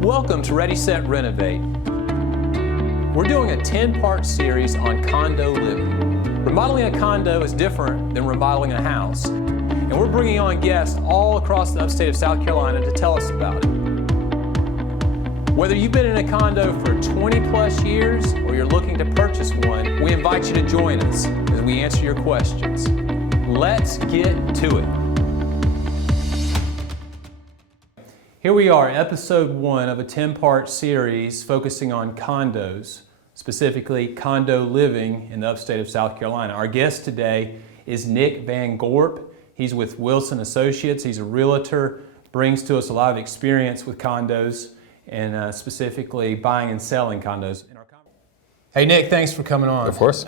Welcome to Ready, Set, Renovate. We're doing a 10-part series on condo living. Remodeling a condo is different than remodeling a house, and we're bringing on guests all across the upstate of South Carolina to tell us about it. Whether you've been in a condo for 20 plus years or you're looking to purchase one, we invite you to join us as we answer your questions. Let's get to it. Here we are, episode 1 of a 10-part series focusing on condos, specifically condo living in the upstate of South Carolina. Our guest today is Nick Van Gorp. He's with Wilson Associates. He's a realtor, brings to us a lot of experience with condos and specifically buying and selling condos. Hey Nick, thanks for coming on. Of course.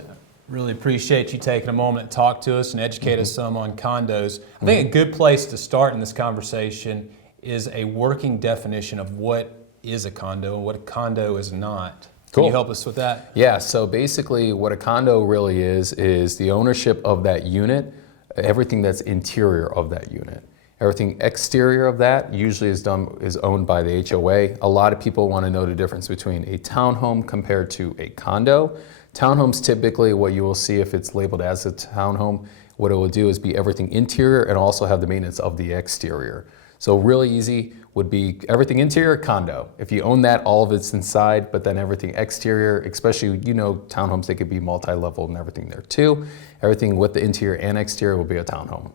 Really appreciate you taking a moment to talk to us and educate us some on condos. I think a good place to start in this conversation is a working definition of what is a condo and what a condo is not. Can you help us with that? Yeah, so basically what a condo really is the ownership of that unit, everything that's interior of that unit. Everything exterior of that usually is owned by the HOA. A lot of people want to know the difference between a townhome compared to a condo. Townhomes typically, what you will see if it's labeled as a townhome, what it will do is be everything interior and also have the maintenance of the exterior. So really easy would be everything interior, condo. If you own that, all of it's inside, but then everything exterior, especially, townhomes, they could be multi-level and everything there too. Everything with the interior and exterior will be a townhome.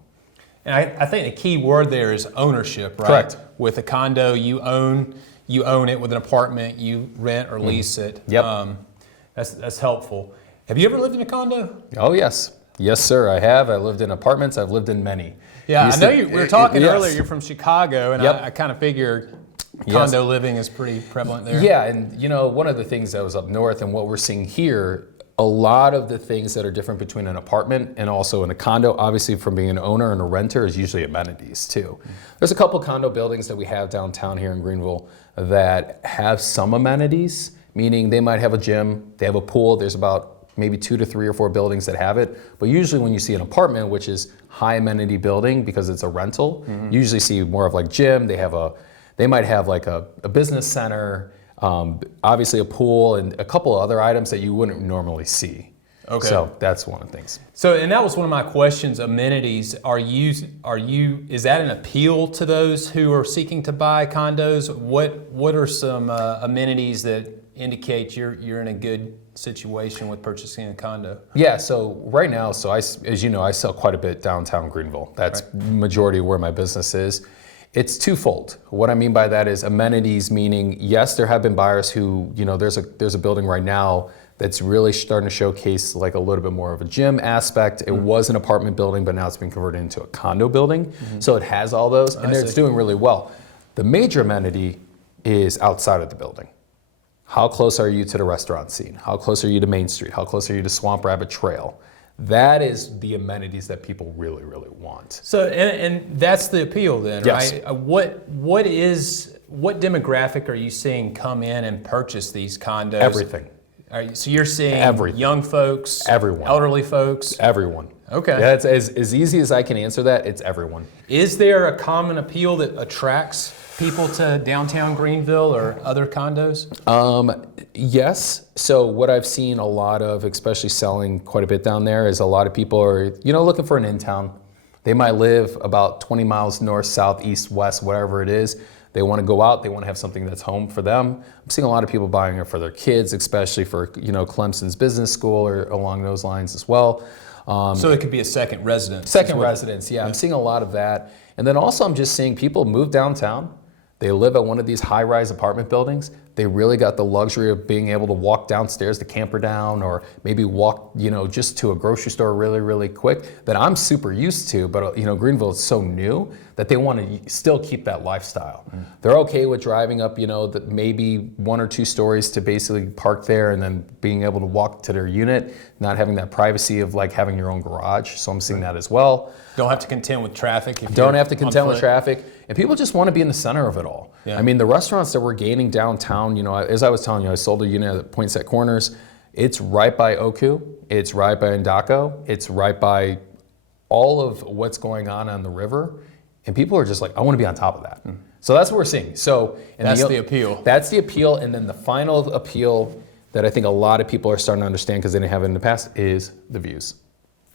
And I think the key word there is ownership, right? Correct. With a condo, you own it. With an apartment, you rent or lease it. Yep. That's helpful. Have you ever lived in a condo? Oh yes. Yes, sir, I have. I lived in apartments. I've lived in many. Yeah, I know we were talking yes. earlier, you're from Chicago, and Yep. I kind of figured condo living is pretty prevalent there. Yeah, and one of the things that was up north and what we're seeing here, a lot of the things that are different between an apartment and also in a condo, obviously from being an owner and a renter, is usually amenities too. There's a couple condo buildings that we have downtown here in Greenville that have some amenities, meaning they might have a gym, they have a pool, there's about maybe 2 to 3 or 4 buildings that have it. But usually when you see an apartment, which is high amenity building because it's a rental, you usually see more of like gym, they might have like a business center, obviously a pool and a couple of other items that you wouldn't normally see. Okay. So that's one of the things. So, and that was one of my questions, amenities. Is that an appeal to those who are seeking to buy condos? What are some amenities that indicate you're in a good situation with purchasing a condo? Yeah, so right now, as you know, I sell quite a bit downtown Greenville. That's majority of where my business is. It's twofold. What I mean by that is amenities, meaning yes, there have been buyers who, there's a building right now that's really starting to showcase like a little bit more of a gym aspect. It was an apartment building, but now it's been converted into a condo building. So it has all those, and it's doing really well. The major amenity is outside of the building. How close are you to the restaurant scene? How close are you to Main Street? How close are you to Swamp Rabbit Trail? That is the amenities that people really, really want. So, and that's the appeal then, yes. Right? What demographic are you seeing come in and purchase these condos? Everything. So you're seeing everything. Young folks, everyone, elderly folks, everyone. Okay. Yeah, it's as easy as I can answer that. It's everyone. Is there a common appeal that attracts people to downtown Greenville or other condos? Yes. So what I've seen a lot of, especially selling quite a bit down there, is a lot of people are, looking for an in-town. They might live about 20 miles north, south, east, west, whatever it is. They want to go out. They want to have something that's home for them. I'm seeing a lot of people buying it for their kids, especially for, Clemson's business school or along those lines as well. So it could be a second residence. Second residence, yeah. I'm seeing a lot of that. And then also I'm just seeing people move downtown. They live at one of these high-rise apartment buildings. They really got the luxury of being able to walk downstairs to camper down or maybe walk, just to a grocery store really, really quick that I'm super used to. But, Greenville is so new that they want to still keep that lifestyle. They're okay with driving up, maybe 1 or 2 stories to basically park there and then being able to walk to their unit, not having that privacy of like having your own garage. So I'm seeing that as well. Don't have to contend with traffic. Don't have to contend with traffic. And people just want to be in the center of it all. Yeah. I mean, the restaurants that we're gaining downtown, as I was telling you, I sold a unit at Poinsett Corners. It's right by Oku. It's right by Endako. It's right by all of what's going on the river. And people are just like, I want to be on top of that. So that's what we're seeing. So that's the appeal. That's the appeal, and then the final appeal that I think a lot of people are starting to understand because they didn't have it in the past is the views.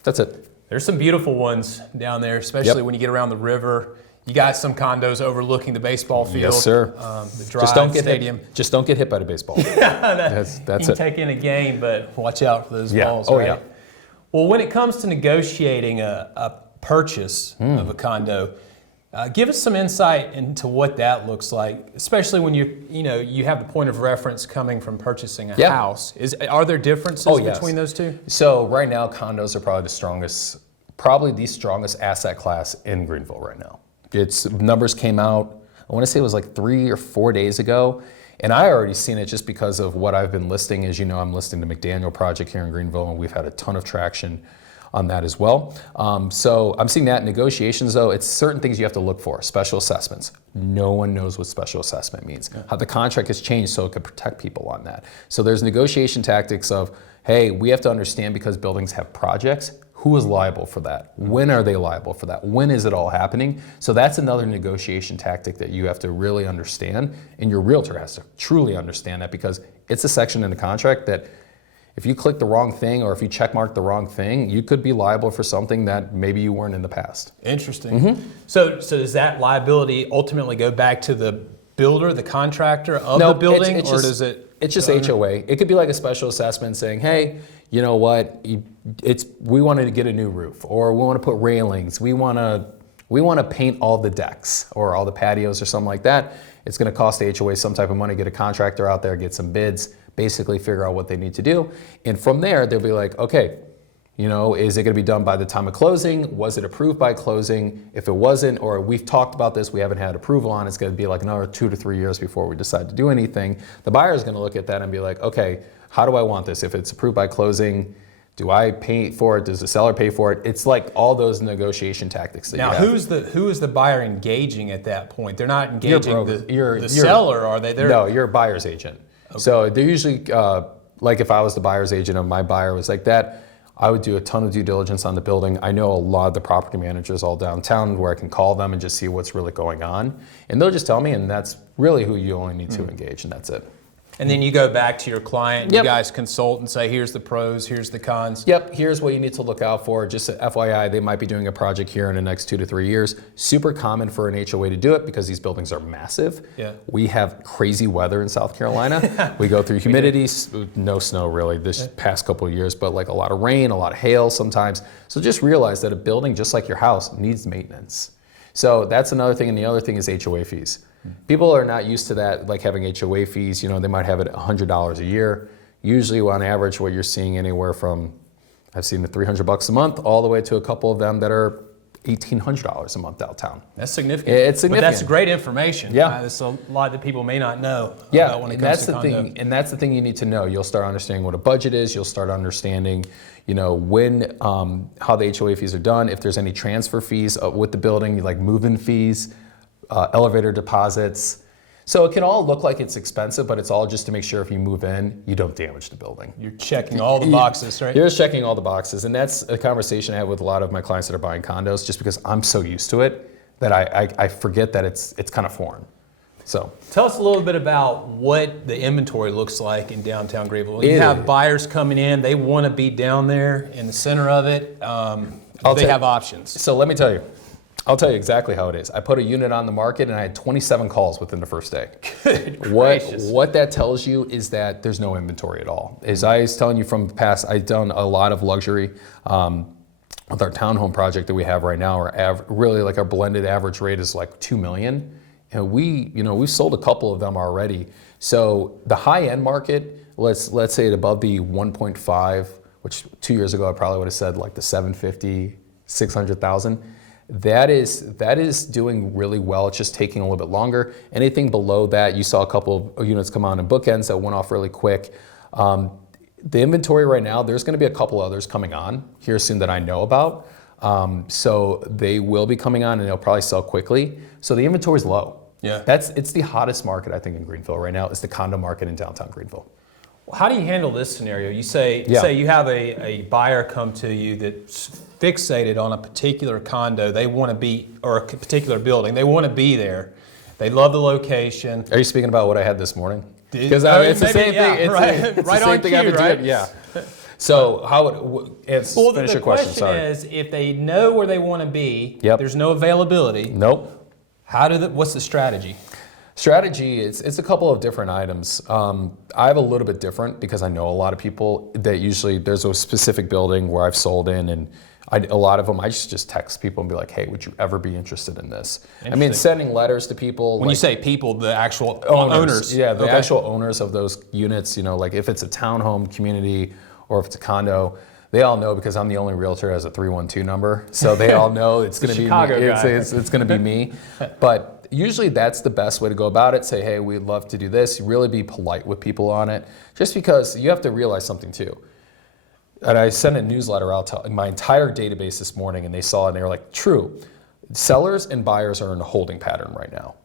That's it. There's some beautiful ones down there, especially when you get around the river. You got some condos overlooking the baseball field. Yes, sir. The Drive Stadium. Just don't get hit by the baseball. That's you can take in a game, but watch out for those balls. Oh, right? yeah. Well, when it comes to negotiating a purchase of a condo, give us some insight into what that looks like, especially when you have the point of reference coming from purchasing a house. Are there differences between those two? So right now, condos are probably the strongest asset class in Greenville right now. Its numbers came out, I want to say it was like 3 or 4 days ago, and I already seen it just because of what I've been listing. As you know, I'm listing the McDaniel project here in Greenville, and we've had a ton of traction on that as well. So I'm seeing that. Negotiations, though, it's certain things you have to look for. Special assessments. No one knows what special assessment means. How the contract has changed so it could protect people on that. So there's negotiation tactics of, hey, we have to understand because buildings have projects, who is liable for that? When are they liable for that? When is it all happening? So that's another negotiation tactic that you have to really understand, and your realtor has to truly understand that, because it's a section in the contract that if you click the wrong thing or if you check mark the wrong thing, you could be liable for something that maybe you weren't in the past. Interesting. So does that liability ultimately go back to the builder, the contractor of the building, or does it? It's just HOA. It could be like a special assessment saying, hey, you know what, we wanted to get a new roof, or we want to put railings, we want to paint all the decks or all the patios or something like that. It's going to cost the HOA some type of money, get a contractor out there, get some bids, basically figure out what they need to do. And from there, they'll be like, okay, is it going to be done by the time of closing? Was it approved by closing? If it wasn't, or we've talked about this, we haven't had approval on, it's going to be like another 2 to 3 years before we decide to do anything. The buyer is going to look at that and be like, okay, how do I want this? If it's approved by closing, do I pay for it? Does the seller pay for it? It's like all those negotiation tactics that you have. Now, who is the buyer engaging at that point? They're not engaging the seller, are they? No, you're a buyer's agent. Okay. So they're usually, like if I was the buyer's agent and my buyer was like that, I would do a ton of due diligence on the building. I know a lot of the property managers all downtown where I can call them and just see what's really going on. And they'll just tell me, and that's really who you only need to engage, and that's it. And then you go back to your client, you guys consult and say, here's the pros, here's the cons. Yep, here's what you need to look out for. Just FYI, they might be doing a project here in the next 2 to 3 years. Super common for an HOA to do it because these buildings are massive. Yeah. We have crazy weather in South Carolina. We go through humidity, no snow really this past couple of years, but like a lot of rain, a lot of hail sometimes. So just realize that a building, just like your house, needs maintenance. So that's another thing, and the other thing is HOA fees. People are not used to that, like having HOA fees. They might have it $100 a year. Usually, on average, what you're seeing anywhere from, I've seen the $300 a month, all the way to a couple of them that are $1,800 a month downtown. That's significant. It's significant. But that's great information. Yeah. There's a lot that people may not know. Yeah, about when it and comes that's to the condo. thing. And that's the thing you need to know. You'll start understanding what a budget is. You'll start understanding, when how the HOA fees are done. If there's any transfer fees with the building, like move-in fees. Elevator deposits. So it can all look like it's expensive, but it's all just to make sure if you move in, you don't damage the building. You're checking all the boxes, right? You're just checking all the boxes. And that's a conversation I have with a lot of my clients that are buying condos, just because I'm so used to it that I forget that it's kind of foreign. So tell us a little bit about what the inventory looks like in downtown Greenville. You have buyers coming in, they want to be down there in the center of it. They have options. So let me tell you. I'll tell you exactly how it is. I put a unit on the market and I had 27 calls within the first day. Good what that tells you is that there's no inventory at all. As I was telling you from the past, I've done a lot of luxury. With our townhome project that we have right now, our blended average rate is like $2 million. And we've sold a couple of them already. So the high end market, let's say it above the 1.5, which 2 years ago I probably would have said like the 750, 600,000. That is doing really well. It's just taking a little bit longer. Anything below that, you saw a couple of units come on in bookends that went off really quick. The inventory right now, there's going to be a couple others coming on here soon that I know about. So they will be coming on and they'll probably sell quickly. So the inventory is low. Yeah. It's the hottest market I think in Greenville right now is the condo market in downtown Greenville. How do you handle this scenario? You say you have a buyer come to you that's fixated on a particular condo they want to be, or a particular building, they want to be there. They love the location. Are you speaking about what I had this morning? Because it's the maybe, same yeah, thing. It's, right, it's right the same on thing cue, I've been right? doing. Yeah. So finish the your question. Sorry. is, if they know where they want to be, Yep. there's no availability. Nope. What's the strategy? Strategy, it's a couple of different items. I have a little bit different because I know a lot of people that usually there's a specific building where I've sold in, and a lot of them I just text people and be like, hey, would you ever be interested in this? I mean, sending letters to people. When you say people, the actual owners. Yeah, the actual owners of those units, like if it's a townhome community or if it's a condo, they all know because I'm the only realtor that has a 312 number. So they all know it's going to be Chicago me. guy. It's going to be me. But usually that's the best way to go about it. Say, hey, we'd love to do this. Really be polite with people on it. Just because you have to realize something too. And I sent a newsletter out to my entire database this morning, and they saw it and they were like, true. Sellers and buyers are in a holding pattern right now.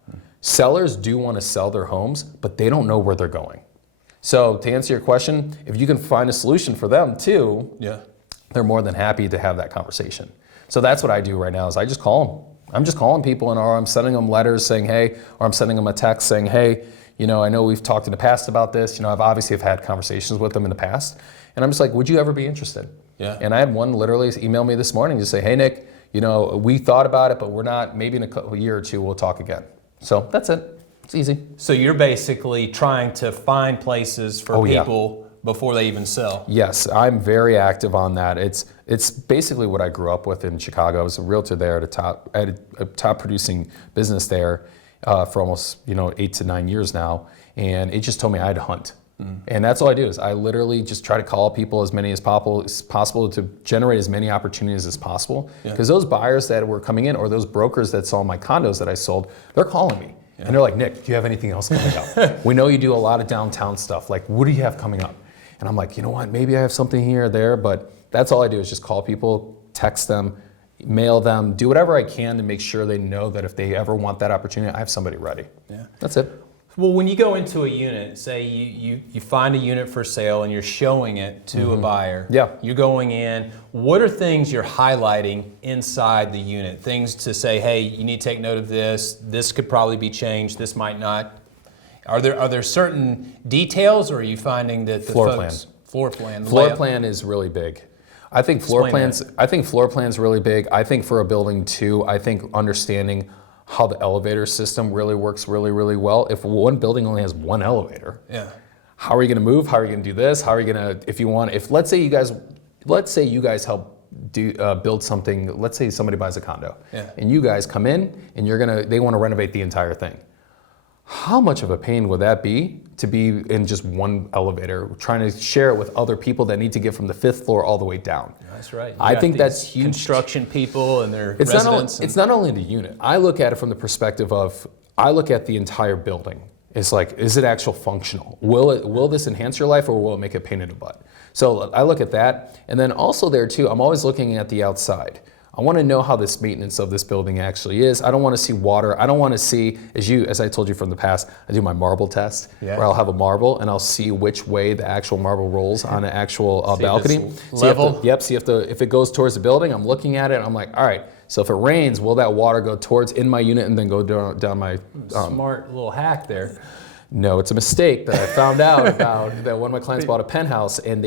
Sellers do want to sell their homes, but they don't know where they're going. So to answer your question, if you can find a solution for them too, they're more than happy to have that conversation. So that's what I do right now is I just call them. I'm just calling people or I'm sending them letters saying, hey, or I'm sending them a text saying, hey, I know we've talked in the past about this. I've obviously had conversations with them in the past. And I'm just like, would you ever be interested? Yeah. And I had one literally email me this morning to say, hey, Nick, we thought about it, but we're not, maybe in a year or two, we'll talk again. So that's it. It's easy. So you're basically trying to find places for people before they even sell. Yes, I'm very active on that. It's basically what I grew up with in Chicago. I was a realtor there at a top producing business there for almost 8 to 9 years now, and it just told me I had to hunt. And that's all I do is I literally just try to call people as many as possible to generate as many opportunities as possible. Because those buyers that were coming in or those brokers that saw my condos that I sold, they're calling me. And they're like, Nick, do you have anything else coming up? We know you do a lot of downtown stuff. Like, what do you have coming up? And I'm like, you know what? Maybe I have something here or there. But that's all I do is just call people, text them, mail them, do whatever I can to make sure they know that if they ever want that opportunity, I have somebody ready. Yeah. That's it. Well, when you go into a unit, say you find a unit for sale and you're showing it to a buyer. Yeah. You're going in. What are things you're highlighting inside the unit? Things to say, hey, you need to take note of this. This could probably be changed. This might not. Are there certain details, or are you finding that the Floor plan is really big. I think floor plans really big. I think for a building too, I think understanding how the elevator system really works really, really well. If one building only has one elevator, how are you going to move? How are you going to do this? How are you going to, let's say you guys help build something. Let's say somebody buys a condo, and you guys come in and they want to renovate the entire thing. How much of a pain would that be to be in just one elevator, trying to share it with other people that need to get from the 5th floor all the way down? That's right. I think that's huge. Construction people and their residents. It's not only the unit. I look at it from the perspective of, I look at the entire building. It's like, is it actual functional? Will this enhance your life or will it make a pain in the butt? So I look at that. And then also there too, I'm always looking at the outside. I want to know how this maintenance of this building actually is. I don't want to see water. I don't want to see, as I told you from the past, I do my marble test, where I'll have a marble and I'll see which way the actual marble rolls on an actual balcony. Level. See if it goes towards the building, I'm looking at it, I'm like, all right, so if it rains, will that water go towards in my unit and then go down my... Smart little hack there. No, it's a mistake that I found out about that one of my clients bought a penthouse and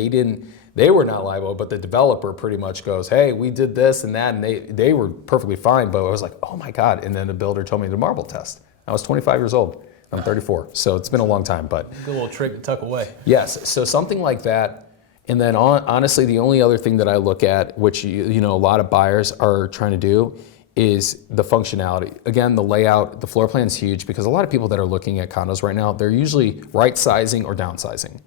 they were not liable, but the developer pretty much goes, hey, we did this and that, and they were perfectly fine, but I was like, oh my God. And then the builder told me the marble test. I was 25 years old. I'm 34, so it's been a long time, but. Good little trick to tuck away. Yes, so something like that. And then honestly, the only other thing that I look at, which a lot of buyers are trying to do, is the functionality. Again, the layout, the floor plan is huge because a lot of people that are looking at condos right now, they're usually right sizing or downsizing.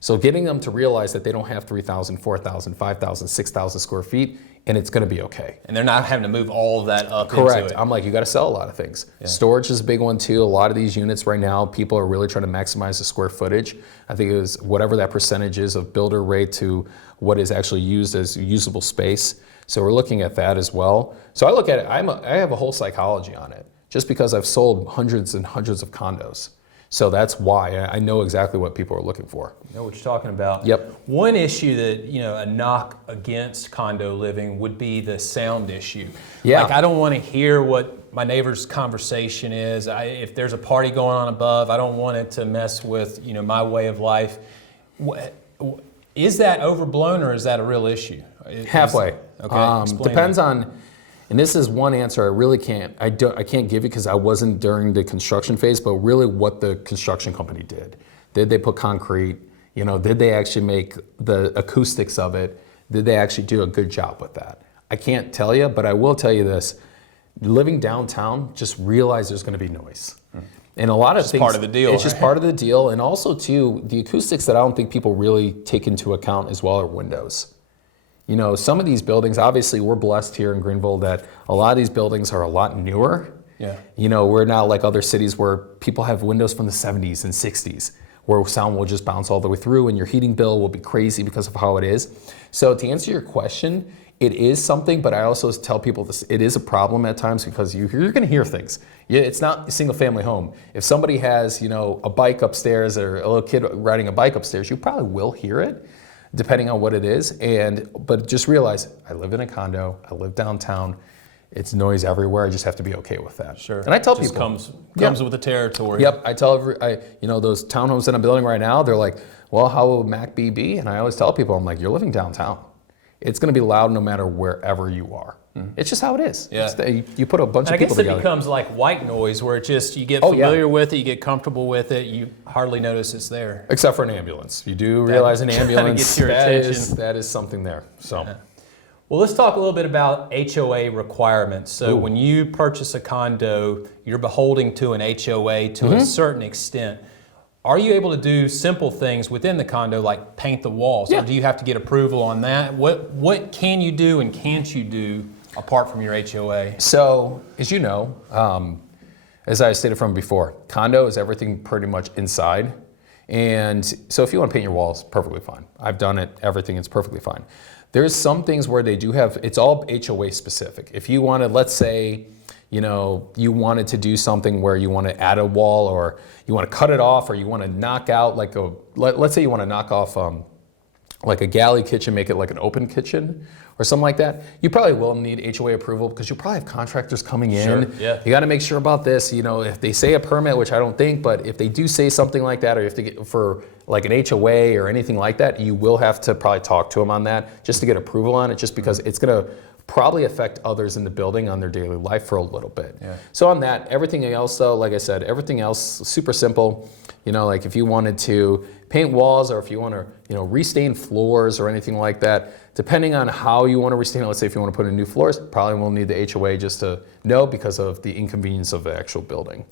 So getting them to realize that they don't have 3,000, 4,000, 5,000, 6,000 square feet, and it's gonna be okay. And they're not having to move all of that up Correct. into it. I'm like, you gotta sell a lot of things. Storage is a big one too. A lot of these units right now, people are really trying to maximize the square footage. I think it was whatever that percentage is of builder rate to what is actually used as usable space. So we're looking at that as well. So I look at it, I have a whole psychology on it, just because I've sold hundreds and hundreds of condos. So that's why I know exactly what people are looking for. You know what you're talking about. Yep. One issue that, a knock against condo living would be the sound issue. Yeah. Like, I don't want to hear what my neighbor's conversation is. If there's a party going on above, I don't want it to mess with my way of life. Is that overblown or is that a real issue? Halfway. Okay. Depends on. And this is one answer I really can't. I can't give you because I wasn't during the construction phase. But really, what the construction company did. Did they put concrete? Did they actually make the acoustics of it? Did they actually do a good job with that? I can't tell you, but I will tell you this. Living downtown, just realize there's going to be noise. And a lot of things. Part of the deal. It's just part of the deal. And also, too, the acoustics that I don't think people really take into account as well are windows. Some of these buildings, obviously, we're blessed here in Greenville that a lot of these buildings are a lot newer. Yeah. We're not like other cities where people have windows from the 70s and 60s. Where sound will just bounce all the way through and your heating bill will be crazy because of how it is. So to answer your question, it is something, but I also tell people this, it is a problem at times because you're gonna hear things. It's not a single family home. If somebody has, a bike upstairs or a little kid riding a bike upstairs, you probably will hear it, depending on what it is. But just realize, I live in a condo, I live downtown, it's noise everywhere. I just have to be okay with that. Sure. And I tell just people, comes with the territory. Yep. I tell those townhomes that I'm building right now. They're like, well, how will Mac be? And I always tell people, I'm like, you're living downtown. It's going to be loud no matter wherever you are. It's just how it is. Yeah. You put a bunch of people together. I guess it becomes like white noise, where you get familiar with it, you get comfortable with it, you hardly notice it's there. Except for an ambulance. You do realize an ambulance. Gets your attention. That is something there. So. Yeah. Well, let's talk a little bit about HOA requirements. So when you purchase a condo, you're beholden to an HOA to a certain extent. Are you able to do simple things within the condo like paint the walls? Yeah. Or do you have to get approval on that? What can you do and can't you do apart from your HOA? So, as you know, as I stated from before, condo is everything pretty much inside. And so if you want to paint your walls, perfectly fine. I've done it, everything is perfectly fine. There's some things where they do have, it's all HOA specific. If you wanted, let's say, you wanted to do something where you want to add a wall or you want to cut it off or you want to knock out like let's say you want to knock off like a galley kitchen, make it like an open kitchen or something like that, you probably will need HOA approval because you probably have contractors coming in. Sure, yeah. You got to make sure about this. If they say a permit, which I don't think, but if they do say something like that, or you have to get for like an HOA or anything like that, you will have to probably talk to them on that just to get approval on it, just because it's going to probably affect others in the building on their daily life for a little bit. Yeah. So on that, everything else though, like I said, everything else super simple. Like if you wanted to paint walls or if you want to, restain floors or anything like that, depending on how you want to restain it, let's say if you want to put in new floors, probably will need the HOA just to know because of the inconvenience of the actual building.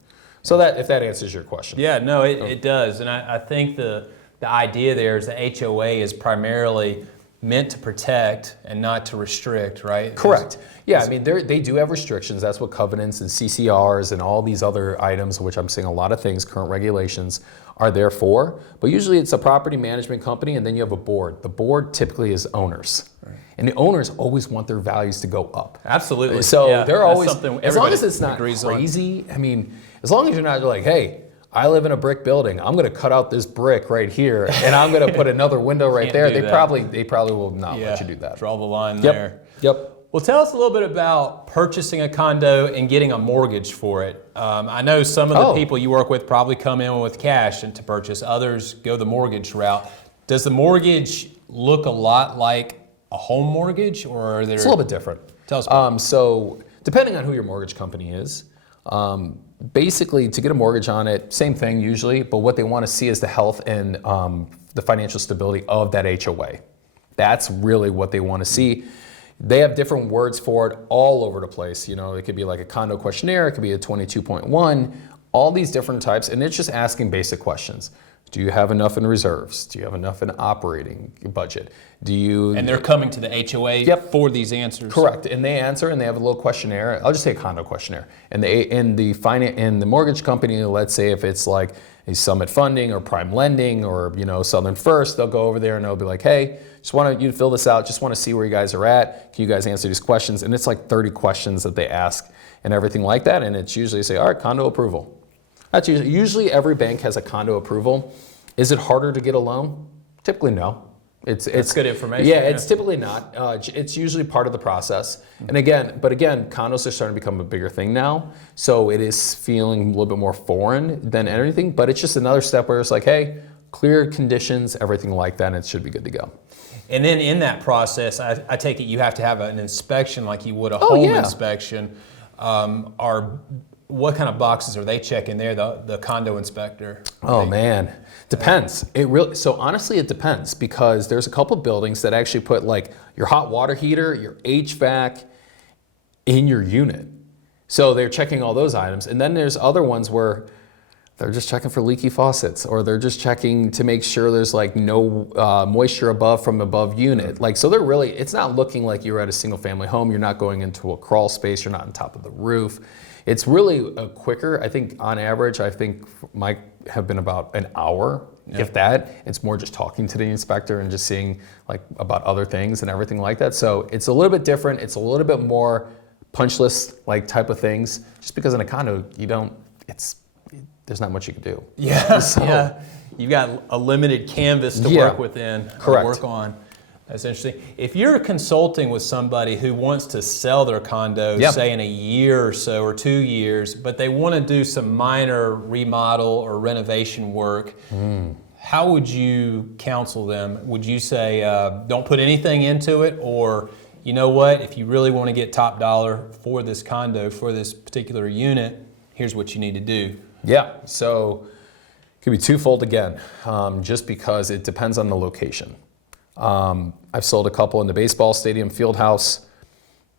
So that, if that answers your question. Yeah, no, it does. And I think the idea there is the HOA is primarily meant to protect and not to restrict, right? Correct. Yeah, I mean, they do have restrictions. That's what covenants and CCRs and all these other items, which I'm seeing a lot of things, current regulations, are there for. But usually it's a property management company and then you have a board. The board typically is owners. Right. And the owners always want their values to go up. Absolutely. So they're always, as long as it's not agrees crazy, I mean, as long as you're not like, hey, I live in a brick building. I'm going to cut out this brick right here, and I'm going to put another window right there. They probably will not let you do that. Draw the line there. Yep. Well, tell us a little bit about purchasing a condo and getting a mortgage for it. I know some of the people you work with probably come in with cash to purchase. Others go the mortgage route. Does the mortgage look a lot like a home mortgage, or are there? It's a little bit different. Tell us. So depending on who your mortgage company is. Basically, to get a mortgage on it, same thing usually, but what they want to see is the health and the financial stability of that HOA. That's really what they want to see. They have different words for it all over the place. It could be like a condo questionnaire, it could be a 22.1, all these different types, and it's just asking basic questions. Do you have enough in reserves? Do you have enough in operating budget? And they're coming to the HOA for these answers. Correct, and they answer, and they have a little questionnaire. I'll just say a condo questionnaire. And the mortgage company, let's say if it's like a Summit Funding or Prime Lending or Southern First, they'll go over there and they'll be like, hey, just want you to fill this out. Just want to see where you guys are at. Can you guys answer these questions? And it's like 30 questions that they ask and everything like that. And it's usually say, all right, condo approval. That's usually every bank has a condo approval. Is it harder to get a loan? Typically, no. That's good information. Yeah, it's typically not. It's usually part of the process. And again, condos are starting to become a bigger thing now. So it is feeling a little bit more foreign than anything, but it's just another step where it's like, hey, clear conditions, everything like that, and it should be good to go. And then in that process, I take it you have to have an inspection like you would a home inspection. What kind of boxes are they checking there, the condo inspector? Man, depends. So honestly, it depends, because there's a couple buildings that actually put like your hot water heater, your HVAC in your unit. So they're checking all those items. And then there's other ones where they're just checking for leaky faucets, or they're just checking to make sure there's like no moisture from above unit. Like, so it's not looking like you're at a single family home. You're not going into a crawl space. You're not on top of the roof. It's really quicker. I think on average, might have been about an hour, if that. It's more just talking to the inspector and just seeing like about other things and everything like that. So it's a little bit different. It's a little bit more punch list like type of things, just because in a condo, there's not much you can do. Yeah. You've got a limited canvas to work within, work on. That's interesting. If you're consulting with somebody who wants to sell their condo, say in a year or so, or 2 years, but they want to do some minor remodel or renovation work, how would you counsel them? Would you say, don't put anything into it, or you know what, if you really want to get top dollar for this condo, for this particular unit, here's what you need to do? Yeah, so it could be twofold again, just because it depends on the location. I've sold a couple in the baseball stadium field house,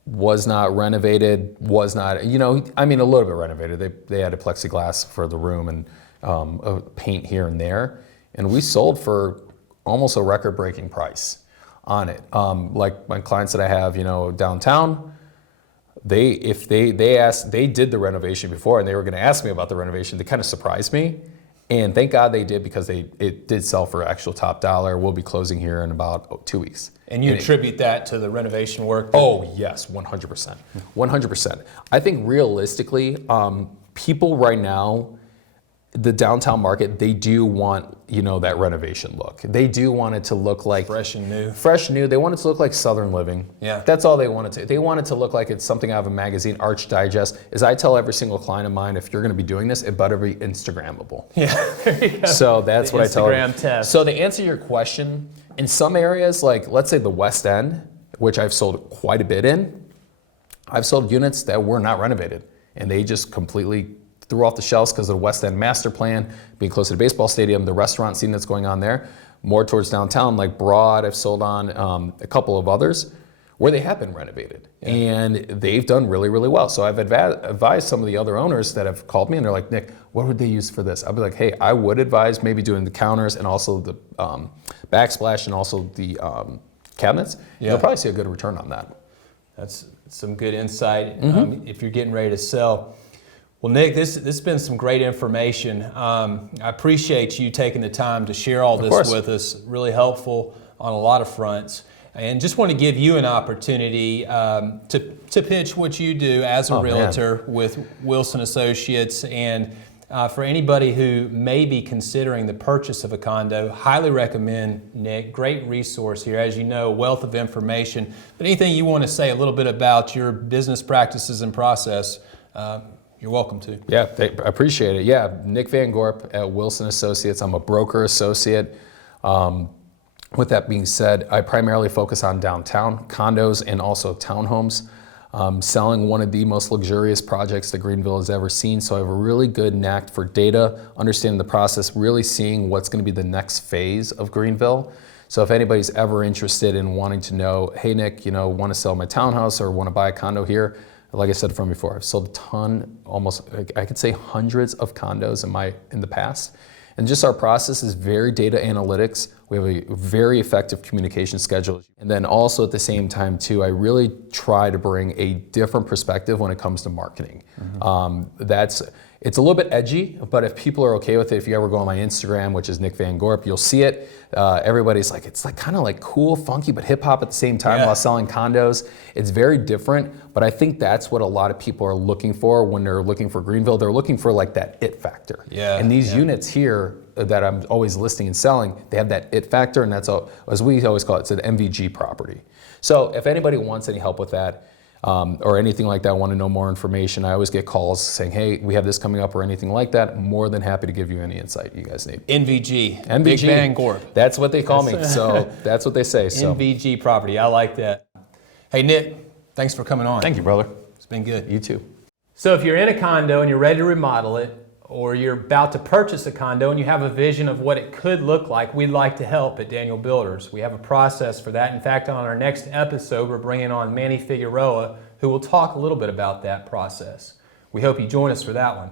was not renovated, a little bit renovated. They had a plexiglass for the room and paint here and there. And we sold for almost a record-breaking price on it. Like my clients that I have, downtown, they did the renovation before, and they were going to ask me about the renovation. They kind of surprised me. And thank God they did, because it did sell for actual top dollar. We'll be closing here in about 2 weeks. And you attribute that to the renovation work? Oh, yes, 100%. 100%. I think realistically, people right now, the downtown market, they do want, that renovation look. They do want it to look like fresh and new. Fresh and new. They want it to look like Southern living. Yeah. That's all they want it to. They want it to look like it's something out of a magazine, Arch Digest. As I tell every single client of mine, if you're going to be doing this, it better be Instagrammable. Yeah. There you go. So that's what I tell them. Instagram test. So to answer your question, in some areas, like let's say the West End, which I've sold quite a bit in, I've sold units that were not renovated, and they just completely threw off the shelves because of the West End master plan, being close to the baseball stadium, the restaurant scene that's going on there. More towards downtown, like Broad, I've sold on a couple of others where they have been renovated, and they've done really, really well. So I've advised some of the other owners that have called me, and they're like, Nick, what would they use for this? I'll be like, hey, I would advise maybe doing the counters and also the backsplash and also the cabinets. You'll probably see a good return on that. That's some good insight if you're getting ready to sell. Well, Nick, this has been some great information. I appreciate you taking the time to share all this with us. Really helpful on a lot of fronts. And just want to give you an opportunity to pitch what you do as a realtor with Wilson Associates. And for anybody who may be considering the purchase of a condo, highly recommend Nick. Great resource here. As you know, a wealth of information. But anything you want to say a little bit about your business practices and process, you're welcome to. Yeah, I appreciate it. Yeah, Nick Van Gorp at Wilson Associates. I'm a broker associate. With that being said, I primarily focus on downtown condos and also townhomes. Selling one of the most luxurious projects that Greenville has ever seen. So I have a really good knack for data, understanding the process, really seeing what's going to be the next phase of Greenville. So if anybody's ever interested in wanting to know, hey Nick, want to sell my townhouse or want to buy a condo here, like I said from before, I've sold a ton, almost, I could say hundreds of condos in the past. And just our process is very data analytics. We have a very effective communication schedule. And then also at the same time too, I really try to bring a different perspective when it comes to marketing. It's a little bit edgy, but if people are okay with it, if you ever go on my Instagram, which is Nick Van Gorp, you'll see it. Everybody's like, it's like kind of like cool, funky, but hip hop at the same time while selling condos. It's very different, but I think that's what a lot of people are looking for when they're looking for Greenville. They're looking for like that it factor. And these units here, that I'm always listing and selling, they have that it factor, and that's, as we always call it, it's an MVG property. So if anybody wants any help with that, or anything like that, want to know more information, I always get calls saying, hey, we have this coming up or anything like that. More than happy to give you any insight you guys need. NVG. NVG. Nick Van Gorp. That's what they call me. So that's what they say. So. NVG property. I like that. Hey, Nick, thanks for coming on. Thank you, brother. It's been good. You too. So if you're in a condo and you're ready to remodel it, or you're about to purchase a condo and you have a vision of what it could look like, we'd like to help at Daniel Builders. We have a process for that. In fact, on our next episode, we're bringing on Manny Figueroa, who will talk a little bit about that process. We hope you join us for that one.